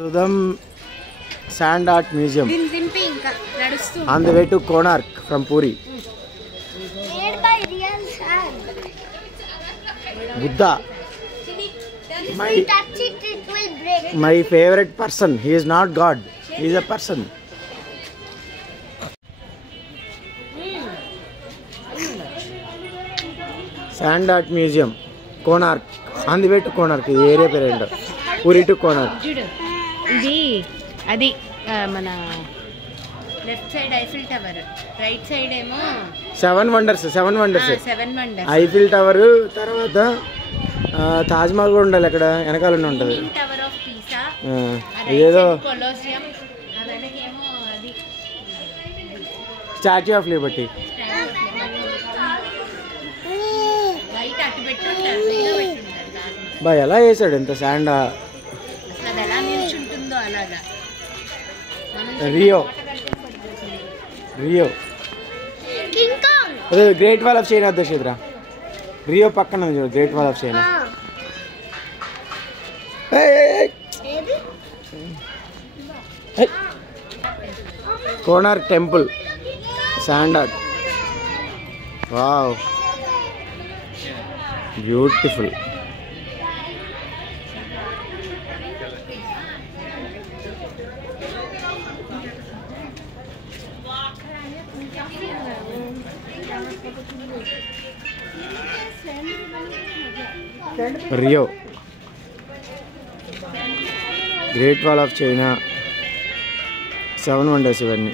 Sudham Sand Art Museum. On the way to Konark from Puri. Made by real sand. Buddha. If we touch it, it will break. My favorite person. He is not God. He is a person. Sand Art Museum. Konark. On the way to Konark. This area parent. Puri to Konark. ఇది అది మన left side Eiffel tower, right side ఏమో seven wonders. Eiffel tower తర్వాత తాజ్ మహల్ కూడా ఉండాలి అక్కడ వెనకాల ఉంటుంది. టవర్ ఆఫ్ పీసా, ఏదో కొలోసియం, అదనకేమో అది స్టాచ్యూ ఆఫ్ లిబర్టీ. రైట్ అటు పెట్టుంటారు, బా ఎలా చేశాడు ఎంత శాండ్. అది ఎలా నిల్చుంటుందో అలాగా. Rio King Kong. అదే గ్రేట్ వాల్ ఆఫ్ చైనా దర్శిద్రా. రియో పక్కన ఉంది చూడు, Great Wall of China. Konark temple sand art. Wow beautiful. Rio, Great Wall of China, 7 wonders ఇవన్నీ.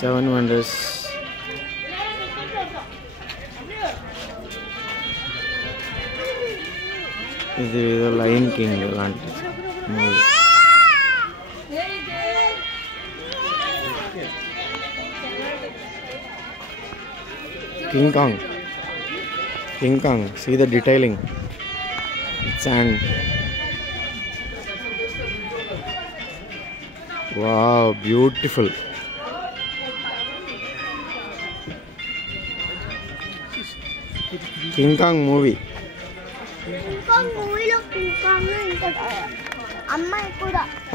7 వండర్స్. ఇది ఏదో లయన్ కింగ్ లాంటి movie. King Kong, see the detailing. Sand. Wow, beautiful. King Kong movie. King Kong movie lo King Kong lo inta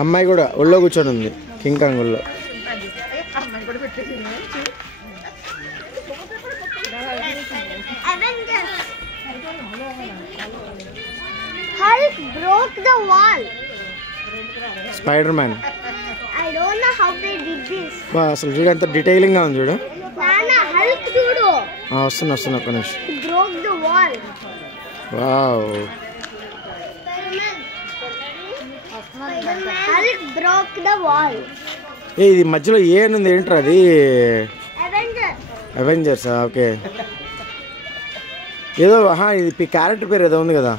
అమ్మాయి కూడా ఒళ్ళో కూర్చొని ఉంది king Kong ఒళ్ళో. Hulk broke the wall. Spider-Man. I don't know how they did this. బా అసలు చూడు ఎంత డీటెయిలింగ్ గా ఉంది చూడు. Nana, Hulk చూడు. వస్తున్నా ఒక్క నిమిషం. He broke the wall. Wow. Hulk broke the wall. ఇది మధ్యలో ఏనుంది ఏంట్రా అది? అవెంజర్స్. ఓకే. ఏదో ఇది క్యారెక్టర్ పేరు ఏదో ఉంది కదా.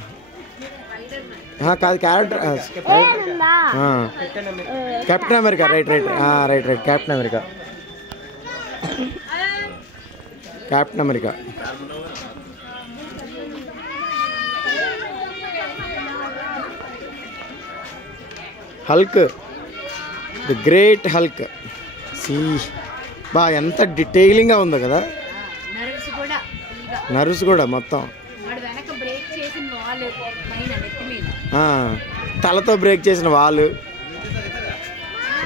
కాదు character Captain America. Right Captain America. Hulk, the great Hulk. See బా ఎంత డీటెయిలింగ్గా ఉందో కదా. నర్వ్స్ కూడా మొత్తం తలతో బ్రేక్ చేసిన వాళ్ళు.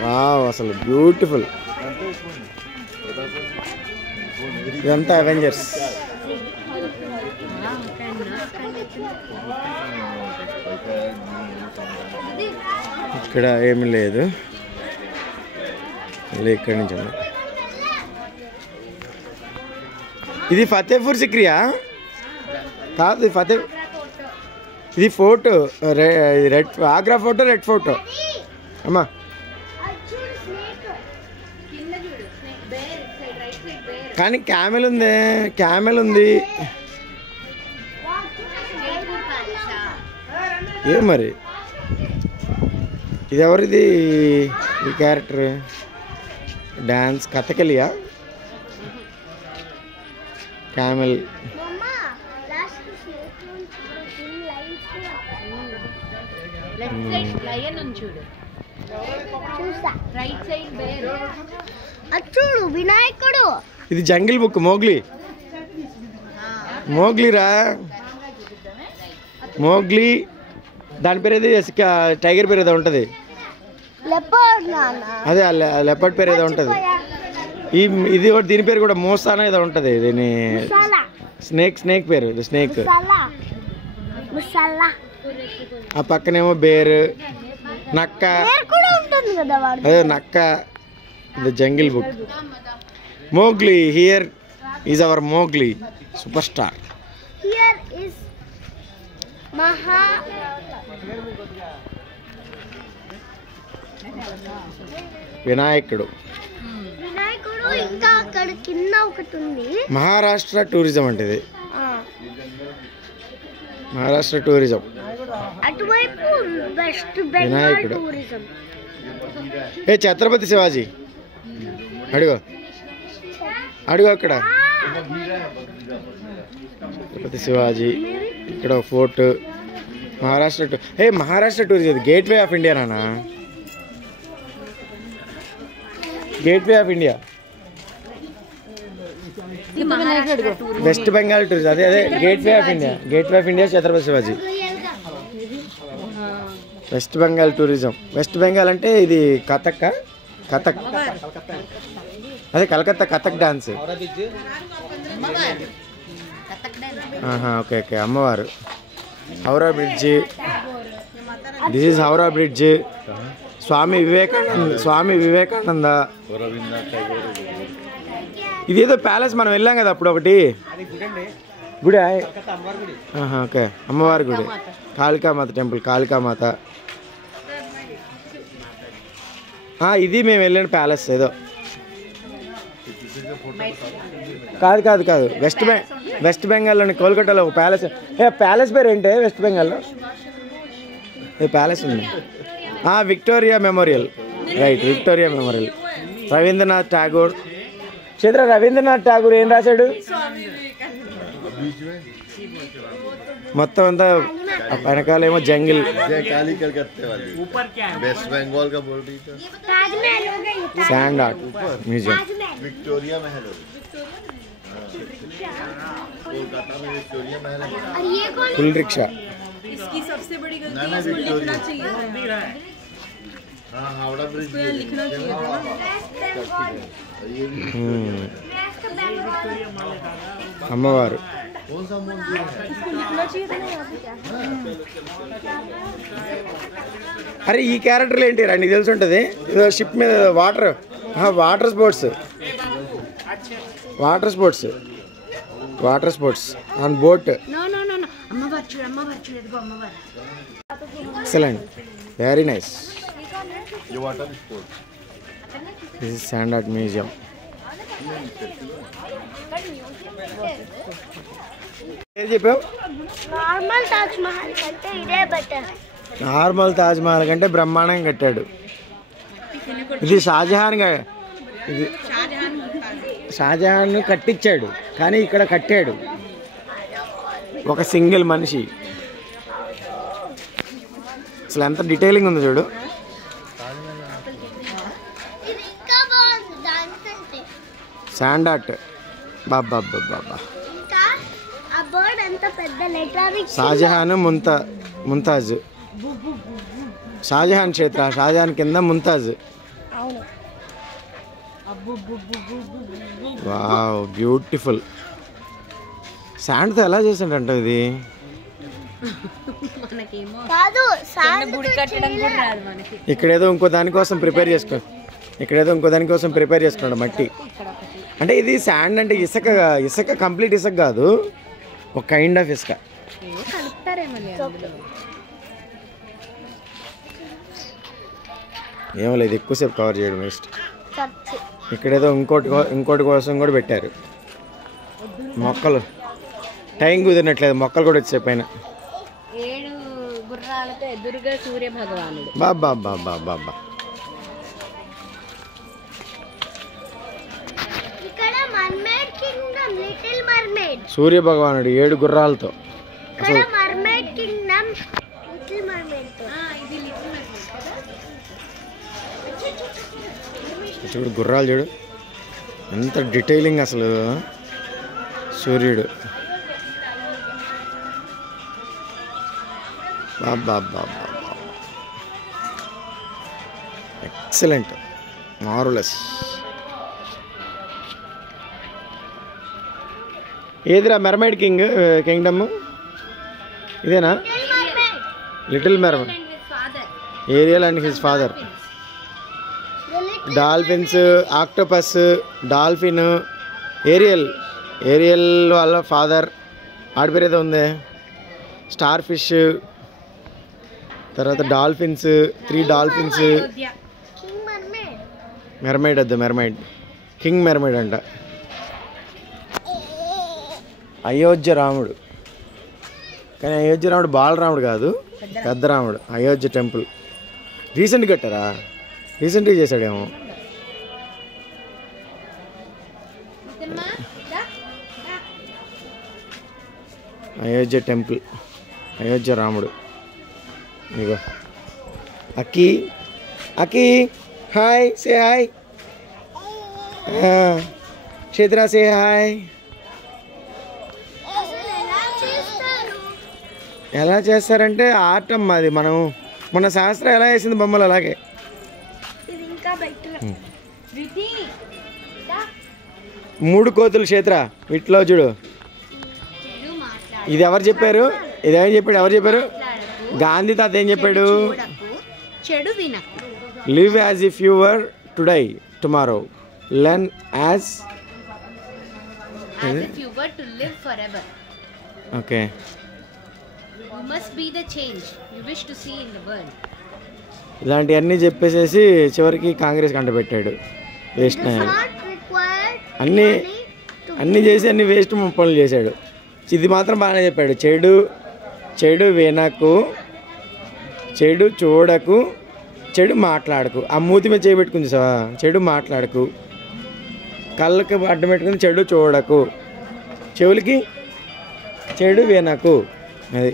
వావ్ అసలు బ్యూటిఫుల్. ఇదంతా అవెంజర్స్. ఇక్కడ ఏమి లేదు, మళ్ళీ ఇక్కడి నుంచి. ఇది ఫతేపూర్ సిక్రియా కాదు, ఇది photo red Agra photo, red photo అమ్మా. కానీ క్యామెల్ ఉంది. ఏ మరి ఇది ఎవరిది ఈ క్యారెక్టర్? డాన్స్ కథకలియా? క్యామెల్. లెఫ్ట్ సైడ్ లయన్ ఉంది చూడు, రైట్ సైడ్ బేర్. చూడు వినాయకుడు. ఇది జంగిల్ బుక్ మోగ్లీ. మోగ్లీరా, మోగ్లీ. దాని పేరు ఏది, టైగర్ పేరు ఏదో ఉంటుంది. అదే లెపర్డ్ పేరు ఏదో ఉంటుంది. ఇది దీని పేరు కూడా మోసానా ఏదో ఉంటుంది. దీని స్నేక్ పేరు, ఇది స్నేక్. ఆ పక్కనేమో బేర్, నక్క. అదే నక్క. The jungle book. Mowgli, here is our Mowgli super star. వినాయకుడు. ఇంకా అక్కడ కింద ఒకటి ఉంది. మహారాష్ట్ర టూరిజం అంటే ఇది. మహారాష్ట్ర టూరిజం. అటువైపు వెస్ట్ బెంగాల్ టూరిజం. ఏ ఛత్రపతి శివాజీ అడుగు అడుగు అక్కడ ఛత్రపతి శివాజీ. ఇక్కడ fort. Maharashtra tourism. Gateway of India నానా, Gateway of India. West Bengal tourism. అదే Gateway of India. Gateway of India Chhatrapati Shivaji. West Bengal tourism. West Bengal అంటే ఇది కథక్. అదే Calcutta Kathak dance. Okay okay. అమ్మవారు. Howrah Bridge. This is Howrah Bridge. Swami Vivekananda. ఇదేదో ప్యాలెస్ మనం వెళ్ళాం కదా అప్పుడు ఒకటి. గుడి. ఓకే. అమ్మవారి గుడి. కాళికామాత టెంపుల్. కాళికామాత. ఇది మేము వెళ్ళిన ప్యాలెస్ ఏదో. కాదు. వెస్ట్ బెంగాల్లోని కోల్కతాలో ఒక ప్యాలెస్. ప్యాలెస్ పేరు ఏంటి వెస్ట్ బెంగాల్లో? ప్యాలెస్ ఉంది. Victoria Memorial. Right, Victoria Memorial. Rabindranath Tagore. క్షేత్ర రవీంద్రనాథ్ ఠాగూర్ ఏం రాశాడు? మొత్తం అంతా వెనకాలేమో జంగిల్. वेस्ट बंगाल का बोल रही थी. Sand art museum. विक्टोरिया महल. कोलकाता में विक्टोरिया महल है. Full rickshaw. इसकी सबसे बड़ी गलती है इसको लिखना चाहिए. हाँ, हावड़ा ब्रिज लिखना चाहिए. అమ్మవారు. कौन सा मंदिर है? लिखना चाहिए था ना. అరే ఈ క్యారెక్టర్లు ఏంటి రా, నీకు తెలిసి ఉంటుంది. షిప్ మీద water sports on boat. Excellent, very nice. ये water sports. This is sand art museum. ఏం చెప్పావు? నార్మల్ తాజ్ మహల్ కంటే ఇదే బెటర్. నార్మల్ తాజ్ మహల్ కంటే బ్రహ్మాండంగా కట్టాడు. ఇది షాజహాన్ కట్టించాడు, కానీ ఇక్కడ కట్టాడు ఒక సింగిల్ మనిషి. అసలు ఎంత డీటెయిలింగ్ ఉంది చూడు. Sand art. బాబా. షాజహాన్ ముంతాజ్. షాజహాన్ క్షేత్ర. షాజహాన్ కింద ముంతాజ్. Wow, beautiful. శాండ్తో ఎలా చేసాడంట ఇది. ఇక్కడేదో ఇంకో దానికోసం ప్రిపేర్ చేసుకున్నాడు మట్టి. అంటే ఇది శాండ్ అంటే ఇసుక కంప్లీట్ ఇసుక కాదు, ఒక కైండ్ ఆఫ్ ఇసుక. ఏమో లేదు, ఎక్కువసేపు కవర్ చేయడం వేస్ట్. ఇక్కడేదో ఇంకోటి కోసం కూడా పెట్టారు. మొక్కలు టైం కుదిరినట్లేదు, మొక్కలు కూడా వచ్చాయి పైన. 7 గుర్రాలతో ఎదురుగా సూర్య భగవానుడు. బాబా. సూర్య భగవానుడు 7 గుర్రాలతో. చూడు గుర్రాలు, చూడు ఎంత డీటెయిలింగ్ అసలు. సూర్యుడు బాబా ఎక్సలెంట్, మార్వలస్. ఏదిరా మెర్మైడ్ కింగ్డమ్ ఇదేనా? Little mermaid, Ariel and his father. Dolphins, octopus, dolphin, Ariel వాళ్ళ ఫాదర్ ఆడి పేరు ఏదో ఉంది. స్టార్ ఫిష్, తర్వాత డాల్ఫిన్స్, 3 డాల్ఫిన్స్. మెర్మైడ్ వద్దు, మెర్మైడ్ కింగ్ మెర్మైడ్ అంట. అయోధ్య రాముడు, కానీ అయోధ్య రాముడు బాలరాముడు కాదు, పెద్ద రాముడు. అయోధ్య టెంపుల్ రీసెంట్గా కట్టారా? రీసెంట్గా చేశాడేమో. అయోధ్య టెంపుల్, అయోధ్య రాముడు. ఇగో అక్కి, అక్కి హాయ్, సే హాయ్. క్షేత్ర సే హాయ్. ఎలా చేస్తారంటే ఆర్ట్ అమ్మ అది. మనం మన శాస్త్రం ఎలా వేసింది బొమ్మలు అలాగే. 3 కోతులు క్షేత్ర వీటిలో చూడు. ఇది ఎవరు చెప్పారు? ఇదేమని చెప్పాడు? ఎవరు చెప్పారు? గాంధీ తాత ఏం చెప్పాడు? చెడు వినకు. Live as if you were to die tomorrow, learn as if you were to live forever. Okay. You must be the change you wish to see in the world. ఇలాంటివన్నీ చెప్పేసేసి చివరికి కాంగ్రెస్ కంట పెట్టాడు. వేస్ట్ నాయాలు అన్నీ చేసి అన్ని వేస్ట్ పనులు చేశాడు. ఇది మాత్రం బాగానే చెప్పాడు. చెడు వినకు, చెడు చూడకు, చెడు మాట్లాడకు. ఆ మూతి మీద చేయబెట్టుకుంది సార్. చెడు మాట్లాడకు, కళ్ళకి అడ్డం పెట్టుకుని చెడు చూడకు, చెవులకి చెడు వినకు. అది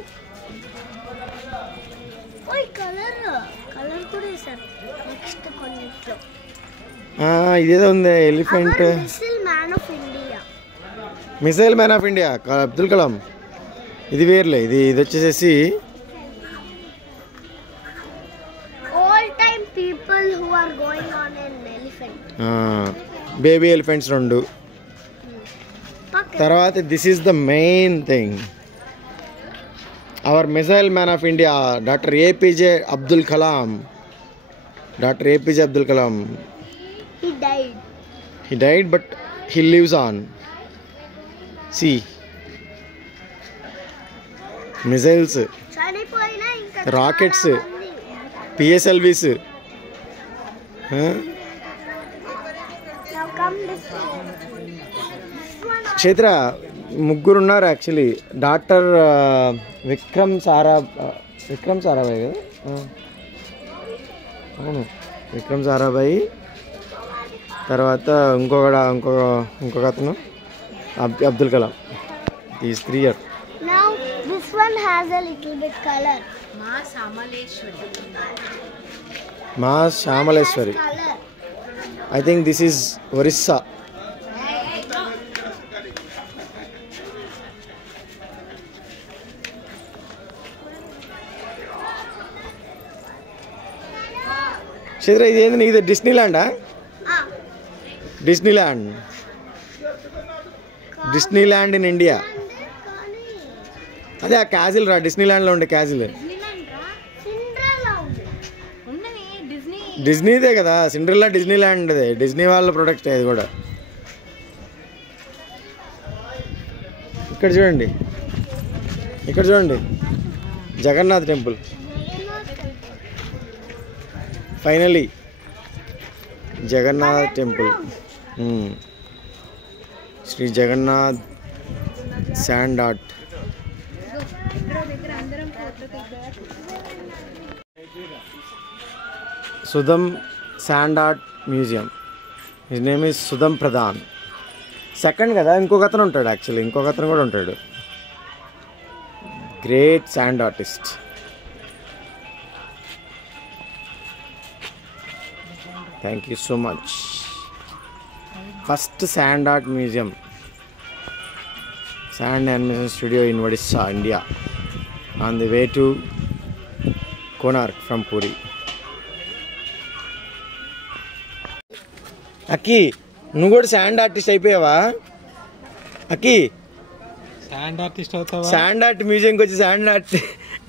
ఇదేదో ఉంది elephant. Missile man of India Abdul Kalam. ఇది వేర్లే, ఇది వచ్చేసేసి బేబీ ఎలిఫెంట్స్ 2. తర్వాత this is the main thing. Our missile man of India doctor APJ Abdul Kalam. Doctor APJ Abdul Kalam. He died but he lives on. See, missiles, rockets, PSLVs. క్షేత్ర 3 ఉన్నారు actually. Doctor Vikram Sarabhai కదా. అవును, విక్రమ్ సారాభాయ్. తర్వాత ఇంకొక అతను Abdul Kalam. These 3 are. Now this one has a little bit color. Ma Shamaleshwari. I think this is Orissa. క్షేత్ర ఇదేంది? ఇది డిస్నీలాండా? Disneyland in India. అదే ఆ క్యాజిల్ రా, డిస్నీల్యాండ్లో ఉండే క్యాజిల్. డిజ్నీదే కదా, సిండ్రెల్లా డిజ్నీల్యాండ్దే. డిజ్నీ వాళ్ళ ప్రొడక్ట్ అది కూడా. ఇక్కడ చూడండి Jagannath temple. Finally Jagannath temple. Shri Jagannath sand art. Sudam sand art museum. His name is Sudam Pradhan. Second కదా, ఇంకొక అతను ఉంటాడు యాక్చువల్లీ. ఇంకొక అతను కూడా ఉంటాడు, great sand artist. Thank you so much. First sand art museum, sand animation studio in Odisha, India. On the way to Konark from Puri. అక్కి నువ్వు కూడా శాండ్ ఆర్టిస్ట్ అయిపోయావా? అక్కి శాండ్ ఆర్టిస్ట్ అవుతావా? శాండ్ ఆర్ట్ మ్యూజియంకి వచ్చి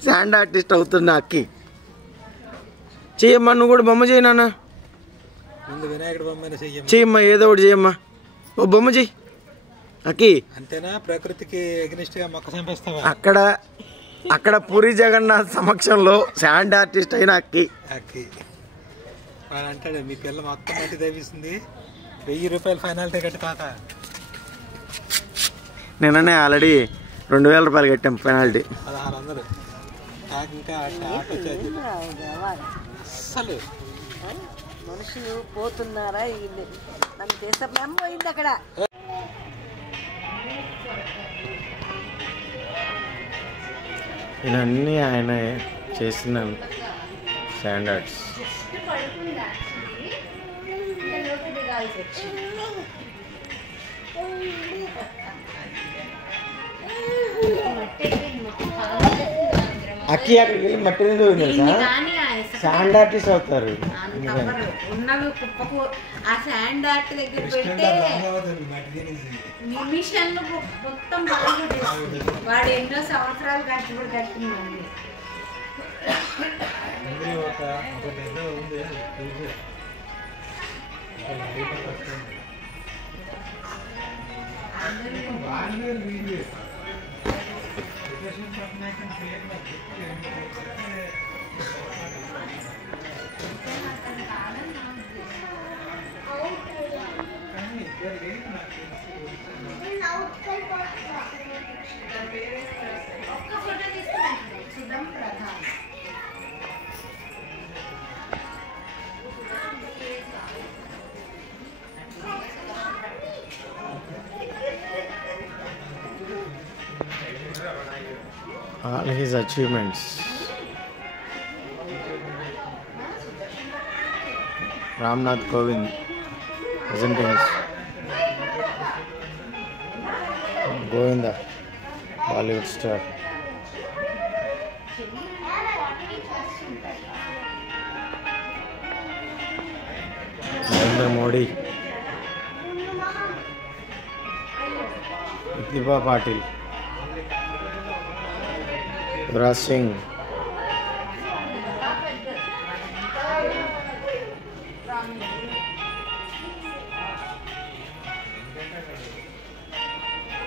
శాండ్ ఆర్టిస్ట్ అవుతున్నా. అక్కి చెయ్యమ్మా, నువ్వు కూడా బొమ్మ చేయి నాన్న. ముందు వినాయకుడు బొమ్మ చెయ్యమ్మా, ఏదో ఒకటి చెయ్యమ్మా, ఓ బొమ్మ చెయ్యి. అక్కి అంతేనా? ప్రకృతికి ఎగ్నిస్ట్ గా మొక్క చంపేస్తావా? అక్కడ పూరి జగన్నాథ్ సమక్షంలో శాండ్ ఆర్టిస్ట్ అయిన అక్కి వాడు అంటాడు, మీ పిల్ల మొత్తం మట్టి తెప్పిస్తుంది, 1000 రూపాయలు ఫైనల్ టికెట్ తాత. నేననే ఆల్రెడీ 2000 రూపాయలు కట్టాం పెనాల్టీ. 1600 నాకు ఇంకా ఆటో ఛార్జీ. అసలు మనుషులు పోతున్నారా? మన దేశం పోయింది అక్కడ. ఇవన్నీ ఆయన చేసిన శాండ్ ఆర్ట్స్. అక్కి అక్కడికి వెళ్ళి మట్టి తెలుసా, శాండ్ ఆర్టిస్ట్ అవుతారు. ఉన్నవి కుప్పకు ఆ శాండ్ ఆర్ట్ దగ్గర పెడితే నిమిషంలో మొత్తం వాడు ఎన్నో సంవత్సరాలు కష్టపడి కట్టిందండి. All his achievements. Ramnath Kovind presenting Govinda, Bollywood star. Narendra Modi, Pratibha Patil, Yuvraj Singh,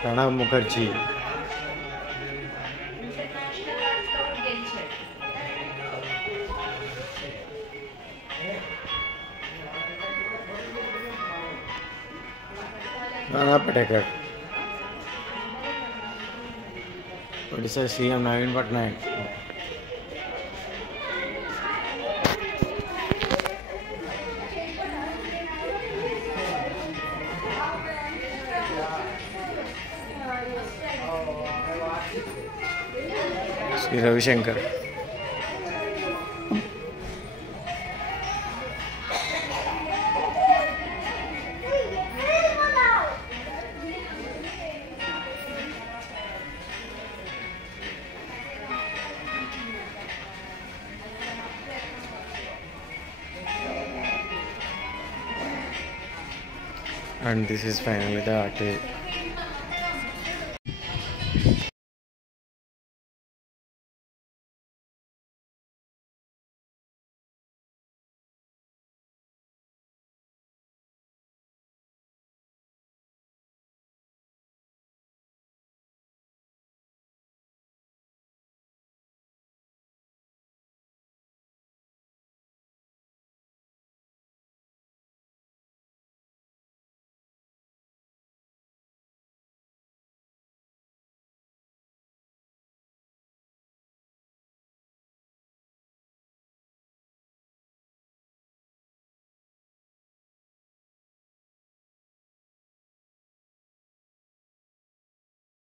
Pranab Mukherjee, Nana Patekar, Odisha CM Naveen Patnaik, Sri Ravi Shankar, and this is finally the artist.